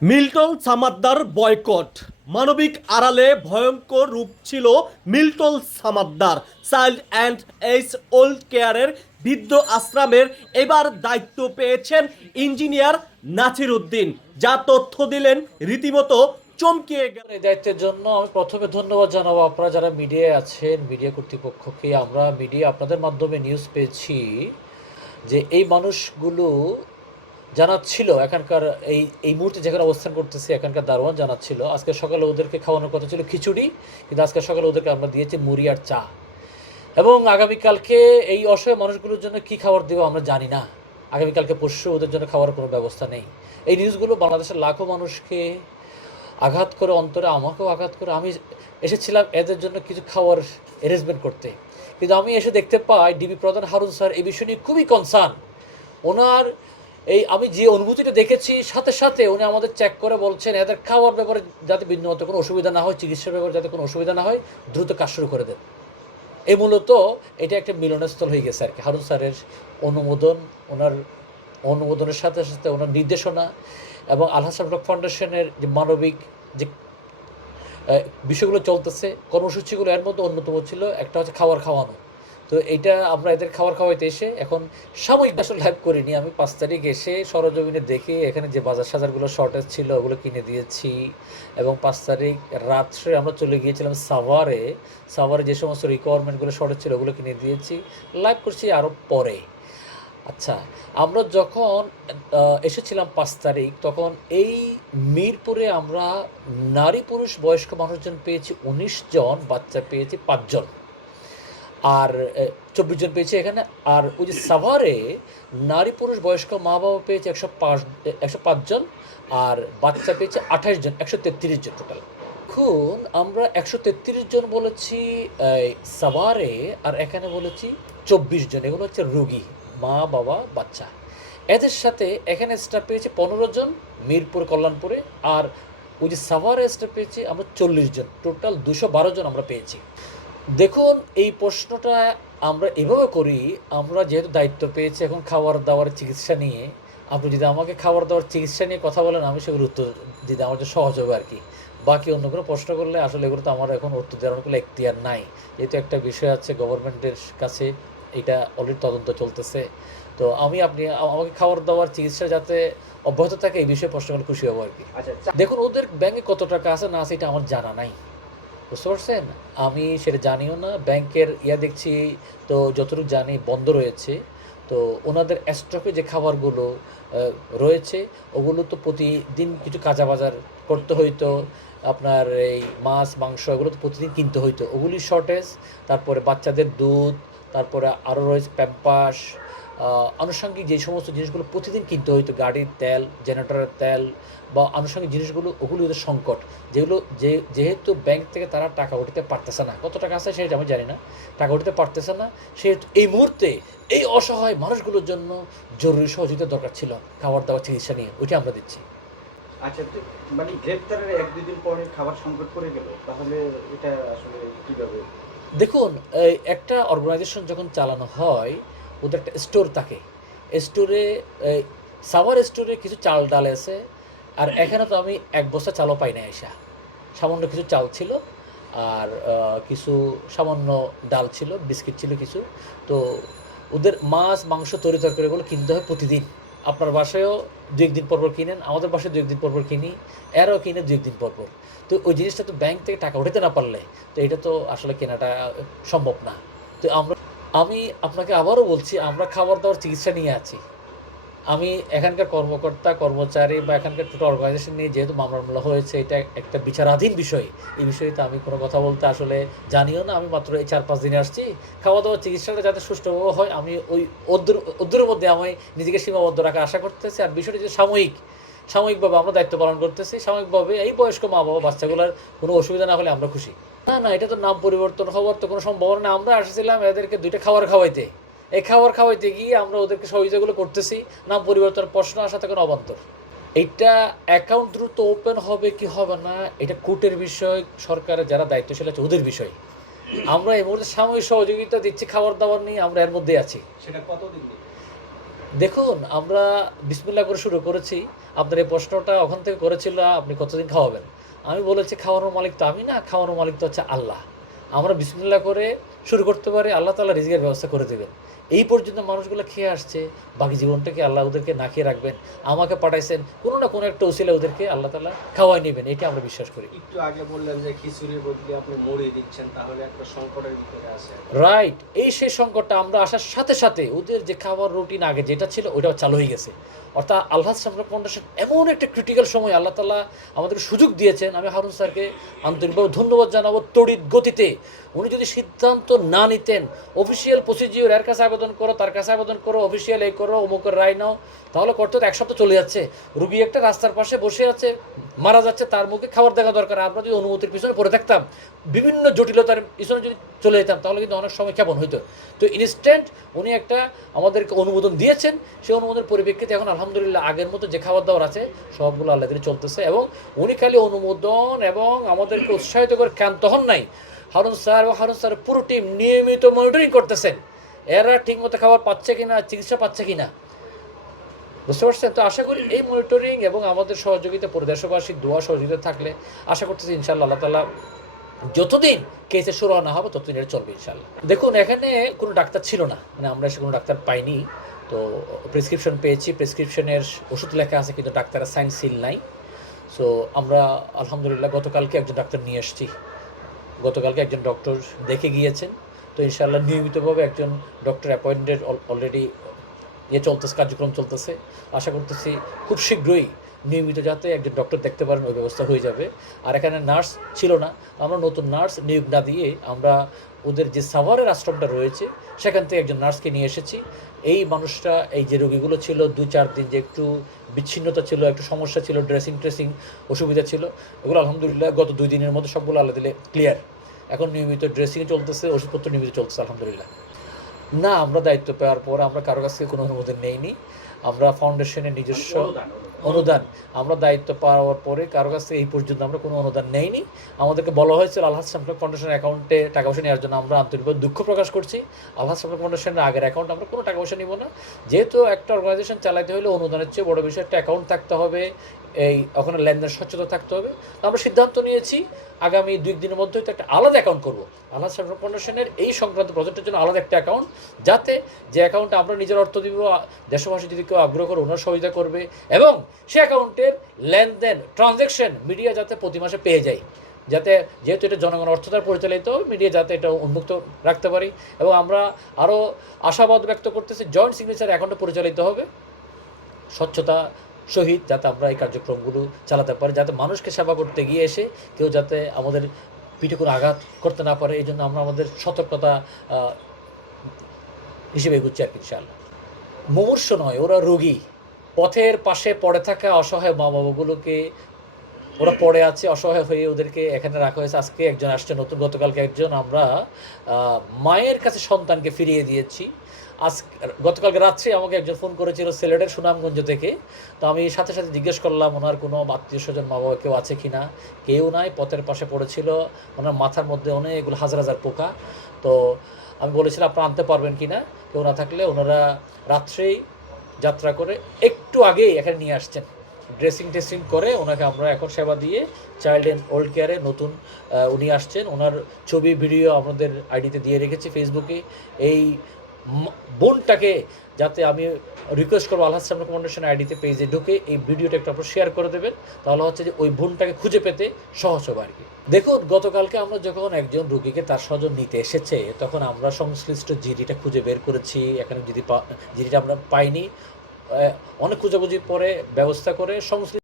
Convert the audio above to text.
Milton Samaddar boycott. মানবিক আড়ালে ভয়ঙ্কর রূপ ছিল Milton Samaddar. Child and age old কেয়ারের বৃদ্ধ আশ্রমের এবার দায়িত্ব পেয়েছেন ইঞ্জিনিয়ার নাছির উদ্দিন যা তথ্য দিলেন রীতিমতো চমকিয়ে গেল। এই দায়িত্বের জন্য আমি প্রথমে ধন্যবাদ জানাব আপনারা যারা মিডিয়ায় আছেন, মিডিয়া কর্তৃপক্ষকে। আমরা মিডিয়া আপনাদের মাধ্যমে নিউজ পেয়েছি যে এই মানুষগুলো জানাচ্ছিল, এখানকার এই এই মুহূর্তে যেখানে অবস্থান করতেছি, এখানকার দারোয়ান জানাচ্ছিল, আজকে সকালে ওদেরকে খাওয়ানোর কথা ছিল খিচুড়ি, কিন্তু আজকে সকালে ওদেরকে আমরা দিয়েছি মুড়ি আর চা। এবং আগামীকালকে এই অসহায় মানুষগুলোর জন্য কি খাবার দেবো আমরা জানি না। আগামীকালকে পরশু ওদের জন্য খাওয়ার কোনো ব্যবস্থা নেই। এই নিউজগুলো বাংলাদেশের লাখো মানুষকে আঘাত করে, অন্তরে আমাকেও আঘাত করে। আমি এসেছিলাম এদের জন্য কিছু খাওয়ার অ্যারেঞ্জমেন্ট করতে। কিন্তু আমি এসে দেখতে পাই ডিবি প্রধান হারুন স্যার এই বিষয় নিয়ে খুবই কনসার্ন ওনার এই আমি যে অনুভূতিটা দেখেছি, সাথে সাথে উনি আমাদের চেক করে বলছেন, এদের খাওয়ার ব্যাপারে যাতে বিন্দুমাত্র কোনো অসুবিধা না হয়, চিকিৎসার ব্যাপারে যাতে কোনো অসুবিধা না হয়, দ্রুত কাজ শুরু করে দেন। এই মূলত এটা একটা মিলনস্থল হয়ে গেছে আর কি। হারুন স্যারের অনুমোদন, ওনার অনুমোদনের সাথে সাথে ওনার নির্দেশনা এবং আলহাসান ফাউন্ডেশনের যে মানবিক যে বিষয়গুলো চলতেছে, কর্মসূচিগুলো এর মধ্যে অন্যতম ছিল, একটা হচ্ছে খাবার খাওয়ানো। তো এইটা আমরা এদের খাবার খাওয়াইতে এসে এখন সাময়িক আসলে লাইভ করিনি। আমি পাঁচ তারিখ এসে সরজমিনে দেখে এখানে যে বাজার সাজারগুলো শর্টেজ ছিল ওগুলো কিনে দিয়েছি এবং পাঁচ তারিখ রাত্রে আমরা চলে গিয়েছিলাম সাভারে। সাভারে যে সমস্ত রিকোয়ারমেন্টগুলো শর্টেজ ছিল ওগুলো কিনে দিয়েছি। লাইভ করছি আরও পরে। আচ্ছা আমরা যখন এসেছিলাম পাঁচ তারিখ, তখন এই মিরপুরে আমরা নারী পুরুষ বয়স্ক মানুষজন পেয়েছি উনিশ জন, বাচ্চা পেয়েছি পাঁচজন আর চব্বিশ জন পেয়েছি এখানে। আর ওই যে সাভারে নারী পুরুষ বয়স্ক মা বাবা পেয়েছে একশো পাঁচ একশো পাঁচজন আর বাচ্চা পেয়েছে আঠাশ জন, একশো তেত্রিশ জন টোটাল এখন আমরা একশো তেত্রিশ জন বলেছি সাভারে আর এখানে বলেছি চব্বিশ জন। এগুলো হচ্ছে রুগী, মা বাবা, বাচ্চা। এদের সাথে এখানে স্টাফ পেয়েছে পনেরো জন মিরপুর, কল্যাণপুরে। আর ওই যে সাভারে স্টাফ পেয়েছি আমরা চল্লিশ জন। টোটাল দুশো বারো জন আমরা পেয়েছি। দেখুন এই প্রশ্নটা আমরা এভাবে করি আমরা যেহেতু দায়িত্ব পেয়েছি এখন খাবার দাবার চিকিৎসা নিয়ে আপনি যদি আমাকে খাবার দাবার চিকিৎসা নিয়ে কথা বলেন আমি সেগুলো উত্তর দিতে আমার জন্য সহজ হবে আর কি। বাকি অন্য কোনো প্রশ্ন করলে আসলে এগুলো তো আমার এখন উত্তর দেওয়ার কোনো এখতিয়ার নাই। যেহেতু একটা বিষয় আছে গভর্নমেন্টের কাছে এটা অলরেডি তদন্ত চলতেছে। তো আমি আপনি আমাকে খাবার দাবার চিকিৎসা যাতে অব্যাহত থাকে এই বিষয়ে প্রশ্ন করলে খুশি হব আর কি। আচ্ছা দেখুন ওদের ব্যাংকে কত টাকা আছে না আছে এটা আমার জানা নাই। বুঝতে পারছেন আমি সেটা জানিও না। ব্যাংকের ইয়া দেখছি, তো যতটুকু জানি বন্ধ রয়েছে। তো ওনাদের স্টকে যে খাবারগুলো রয়েছে, ওগুলো তো প্রতিদিন কিছু কাঁচা বাজার করতে হইতো। আপনার এই মাছ, মাংস, এগুলো তো প্রতিদিন কিনতে হইতো। ওগুলির শর্টেজ তারপরে বাচ্চাদের দুধ, তারপরে আরও রয়েছে প্যাম্পাস আনুষঙ্গিক যে সমস্ত জিনিসগুলো প্রতিদিন কিনতে হইতো গাড়ির তেল জেনারেটরের তেল বা আনুষঙ্গিক জিনিসগুলো ওগুলো ওদের সংকট যেগুলো যে যেহেতু ব্যাংক থেকে তারা টাকা উঠাতে পারতেছে না। কত টাকা আছে সেটা আমি জানি না। টাকা উঠাতে পারতেছে না সেহেতু এই মুহূর্তে এই অসহায় মানুষগুলোর জন্য জরুরি সহযোগিতা দরকার ছিল খাবার দাবার চিকিৎসা নিয়ে ওইটা আমরা দিচ্ছি। আচ্ছা মানে গ্রেপ্তারের এক দুই দিন পরে খাবার সংকট গেল তাহলে এটা আসলে কীভাবে? দেখুন একটা অর্গানাইজেশন যখন চালানো হয় ওদের একটা স্টোর থাকে। স্টোরে সাভার স্টোরে কিছু চাল ডাল আছে, আর এখানে তো আমি এক বস্তা চালও পাই না এসা সামান্য কিছু চাল ছিল, আর কিছু সামান্য ডাল ছিল, বিস্কিট ছিল কিছু। তো ওদের মাছ, মাংস তরি তরকারি এগুলো কিনতে হয় প্রতিদিন। আপনার বাসায়ও দু একদিন পর পর কিনেন, আমাদের বাসায় দু একদিন পর পর কিনি, এরও কিনে দু একদিন পর পর। তো ওই জিনিসটা তো ব্যাংক থেকে টাকা উঠাতে না পারলে, তো এটা তো আসলে কেনাটা সম্ভব না। তো আমরা আমি আপনাকে আবারও বলছি, আমরা খাবার দাবার চিকিৎসা নিয়ে আছি। আমি এখানকার কর্মকর্তা, কর্মচারী বা এখানকার টোটাল অর্গানাইজেশন নিয়ে যেহেতু মামলা মামলা হয়েছে, এটা একটা বিচারাধীন বিষয়। এই বিষয়ে তো আমি কোনো কথা বলতে আসলে জানিও না। আমি মাত্র এই চার পাঁচ দিনে আসছি। খাওয়া দাওয়া, চিকিৎসাটা যাতে সুষ্ঠুভাবে হয়, আমি ওই ওদের ওদের মধ্যে আমি নিজেকে সীমাবদ্ধ রাখা আশা করতেছি। আর বিষয়টি যে সাময়িক, সাময়িকভাবে আমরা দায়িত্ব পালন করতেছি, সাময়িকভাবে এই বয়স্ক মা বাবা বাচ্চাগুলোর কোনো অসুবিধা না হলে আমরা খুশি। না না এটা তো নাম পরিবর্তন হওয়ার তো কোনো সম্ভাবনা না আমরা আসছিলাম এদেরকে দুইটা খাবার খাওয়াইতে। এই খাবার খাওয়াইতে গিয়ে আমরা ওদেরকে সহযোগিতাগুলো করতেছি। নাম পরিবর্তনের প্রশ্ন আসাতে কোনো অবান্তর। এইটা অ্যাকাউন্ট দ্রুত ওপেন হবে কি হবে না এটা কোর্টের বিষয় সরকারের যারা দায়িত্বশীল আছে ওদের বিষয়। আমরা এই মুহূর্তে সাময়িক সহযোগিতা দিচ্ছি খাবার দাবার নিয়ে আমরা এর মধ্যে আছি। সেটা কতদিন দেখুন আমরা বিসমিল্লা করে শুরু করেছি। আপনার এই প্রশ্নটা ওখান থেকে করেছিল আপনি কতদিন খাওয়াবেন? আমি বলেছি খাওয়ানোর মালিক তো আমি না, খাওয়ানোর মালিক তো হচ্ছে আল্লাহ। আমরা বিসমিল্লা করে শুরু করতে পারি, আল্লাহ তালা রিজিকের ব্যবস্থা করে দেবেন। এই পর্যন্ত মানুষগুলো খেয়ে আসছে বাকি জীবনটাকে আল্লাহ ওদেরকে না খেয়ে রাখবেন। আমাকে পাঠাইছেন কোনো না কোনো একটা উসিলা ওদেরকে আল্লাহ তালা খাওয়াই নেবেন এটা আমরা বিশ্বাস করি। একটু আগে বললেন যে খিচুড়ির বদলে আপনি মুড়ি দিচ্ছেন তাহলে একটা সংকটের ভিতরে আছে। রাইট এই সেই সংকটটা আমরা আসার সাথে সাথে ওদের যে খাবার রুটিন আগে যেটা ছিল ওইটাও চালু হয়ে গেছে। অর্থাৎ আল্লাহ সামরা ফাউন্ডেশন এমন একটা ক্রিটিক্যাল সময় আল্লাহ তালা আমাদের সুযোগ দিয়েছেন। আমি হারুন স্যারকে আন্তরিকভাবে ধন্যবাদ জানাব তড়িৎ গতিতে। উনি যদি সিদ্ধান্ত না নিতেন অফিসিয়াল প্রসিজিওর এর কাছে আবেদন করো, তার কাছে আবেদন করো অফিসিয়াল এই করো, অমুকের রায় নাও, তাহলে করতে এক সপ্তাহ চলে যাচ্ছে। রুগী একটা রাস্তার পাশে বসে আছে, মারা যাচ্ছে, তার মুখে খাবার দেখা দরকার। আমরা যদি অনুমতির পিছনে পড়ে থাকতাম, বিভিন্ন জটিলতার পিছনে যদি চলে যেতাম, তাহলে কিন্তু অনেক সময় কেমন হইতো? তো ইনস্ট্যান্ট উনি একটা আমাদেরকে অনুমোদন দিয়েছেন। সেই অনুমোদনের পরিপ্রেক্ষিতে এখন আলহামদুলিল্লাহ আগের মতো যে খাবার দাবার আছে, সবগুলো আল্লাহ দিনে চলতেছে এবং উনি খালি অনুমোদন এবং আমাদেরকে উৎসাহিত করে ক্ষান্ত হন নাই। হারুন স্যার এবং হারুন স্যার পুরো টিম নিয়মিত মনিটরিং করতেছেন। এরা ঠিকমতো খাবার পাচ্ছে কিনা, চিকিৎসা পাচ্ছে কিনা? বুঝতে পারছেন? তো আশা করি এই মনিটরিং এবং আমাদের সহযোগিতা, পুরো দেশবাসীর দোয়া সহযোগিতা থাকলে আশা করতেছি ইনশাল্লাহ আল্লাহ তালা যতদিন কেসের শুরু না হবে, ততদিন এটা চলবে ইনশাল্লাহ দেখুন, এখানে কোনো ডাক্তার ছিল না মানে আমরা এসে কোনো ডাক্তার পাইনি। তো প্রেসক্রিপশন পেয়েছি প্রেসক্রিপশনের ওষুধ লেখা আছে, কিন্তু ডাক্তারের সাইন সিল নাই। সো আমরা আলহামদুলিল্লাহ গতকালকে একজন ডাক্তার নিয়ে এসেছি। গতকালকে একজন ডক্টর দেখে গিয়েছেন। তো ইনশাআল্লাহ নিয়মিতভাবে একজন ডক্টর অ্যাপয়েন্টেড অলরেডি ইয়ে চলতেছে, কার্যক্রম চলতেছে। আশা করতেছি খুব শীঘ্রই নিয়মিত যাতে একজন ডক্টর দেখতে পারেন, ওই ব্যবস্থা হয়ে যাবে। আর এখানে নার্স ছিল না, আমরা নতুন নার্স নিয়োগ না দিয়ে আমরা ওদের যে সাভারের আশ্রমটা রয়েছে, সেখান থেকে একজন নার্সকে নিয়ে এসেছি। এই মানুষটা, এই যে রোগীগুলো ছিল দু চার দিন যে একটু বিচ্ছিন্নতা ছিল, একটু সমস্যা ছিল ড্রেসিং ট্রেসিং অসুবিধা ছিল, এগুলো আলহামদুলিল্লাহ গত দুই দিনের মধ্যে সবগুলো আলাদা দিলে ক্লিয়ার এখন নিয়মিত ড্রেসিং চলতেছে ওষুধপত্র নিয়মিত চলতেছে আলহামদুলিল্লাহ। না আমরা দায়িত্ব পাওয়ার পর আমরা কারও কাছ থেকে কোনো অনুমোদন নেইনি। আমরা ফাউন্ডেশনের নিজস্ব অনুদান, অনুদান। আমরা দায়িত্ব পাওয়ার পরে কারও কাছ থেকে এই পর্যন্ত আমরা কোনো অনুদান নেইনি। আমাদেরকে বলা হয়েছিল আল্লাহ সামলাক ফাউন্ডেশনের অ্যাকাউন্টে টাকা পয়সা নেওয়ার জন্য আমরা আন্তরিকভাবে দুঃখ প্রকাশ করছি। আল্লাহ সামলাক ফাউন্ডেশনের আগের অ্যাকাউন্ট আমরা কোনো টাকা পয়সা নিব না। যেহেতু একটা অর্গানাইজেশন চালাতে হলে অনুদানের চেয়ে বড় বিষয় একটা অ্যাকাউন্ট থাকতে হবে। এই ওখানে লেনদেন স্বচ্ছতা থাকতে হবে। আমরা সিদ্ধান্ত নিয়েছি, আগামী দুই দিনের মধ্যে একটা আলাদা অ্যাকাউন্ট করব। সামলাক ফাউন্ডেশনের এই সংক্রান্ত প্রজেক্টের জন্য আলাদা একটা অ্যাকাউন্ট যাতে যে অ্যাকাউন্টে আমরা নিজের অর্থ দিব, দেশবাসী যদি কেউ আগ্রহ করে ওনার সহযোগিতা করবে এবং সে অ্যাকাউন্টের লেনদেন ট্রানজ্যাকশন মিডিয়া যাতে প্রতি মাসে পেয়ে যায়। যাতে যেহেতু এটা জনগণ অর্থ দ্বারা পরিচালিত মিডিয়া যাতে এটা উন্মুক্ত রাখতে পারি এবং আমরা আরও আশাবাদ ব্যক্ত করতেছি জয়েন্ট সিগনেচার অ্যাকাউন্টে পরিচালিত হবে। স্বচ্ছতা সহিত যাতে আমরা এই কার্যক্রমগুলো চালাতে পারি, যাতে মানুষকে সেবা করতে গিয়ে এসে কেউ যাতে আমাদের পিঠে কোনো আঘাত করতে না পারে এই জন্য আমরা আমাদের সতর্কতা হিসেবে এগুচ্ছি আর কি ইনশাআল্লাহ। মুমূর্ষ নয়, ওরা রোগী। পথের পাশে পড়ে থাকা অসহায় মা বাবাগুলোকে ওরা পড়ে আছে, অসহায় হয়ে ওদেরকে এখানে রাখা হয়েছে। আজকে একজন আসছে নতুন, গতকালকে একজন। আমরা মায়ের কাছে সন্তানকে ফিরিয়ে দিয়েছি। আজ, গতকালকে রাত্রে আমাকে একজন ফোন করেছিল সিলেটের সুনামগঞ্জ থেকে। তো আমি সাথে সাথে জিজ্ঞেস করলাম, ওনার কোনো আত্মীয় স্বজন মা বাবা কেউ আছে কি না কেউ নাই, পথের পাশে পড়েছিল। ওনার মাথার মধ্যে অনেকগুলো হাজার হাজার পোকা। তো আমি বলেছিলাম, আপনারা আনতে পারবেন কি না কেউ না থাকলে ওনারা রাত্রেই যাত্রা করে একটু আগেই এখানে নিয়ে আসছেন। ড্রেসিং টেসিং করে ওনাকে আমরা এখন সেবা দিয়ে চাইল্ড অ্যান্ড ওল্ড কেয়ারে নতুন উনি আসছেন। ওনার ছবি ভিডিও আমাদের আইডিতে দিয়ে রেখেছি ফেসবুকে এই বোনটাকে যাতে আমি রিকোয়েস্ট করব আল্লাহ সামনে ফাউন্ডেশন আইডিতে পেজে ঢুকে এই ভিডিওটা একটু আপনার শেয়ার করে দেবেন। তাহলে হচ্ছে যে ওই বোনটাকে খুঁজে পেতে সহজ হবে আর কি। দেখুন, গতকালকে আমরা যখন একজন রুগীকে তার স্বজন নিতে এসেছে, তখন আমরা সংশ্লিষ্ট জিডিটা খুঁজে বের করেছি। এখানে যদি জিডিটা আমরা পাইনি। অনেক খোঁজাখুঁজির পরে ব্যবস্থা করে সংশ্লিষ্ট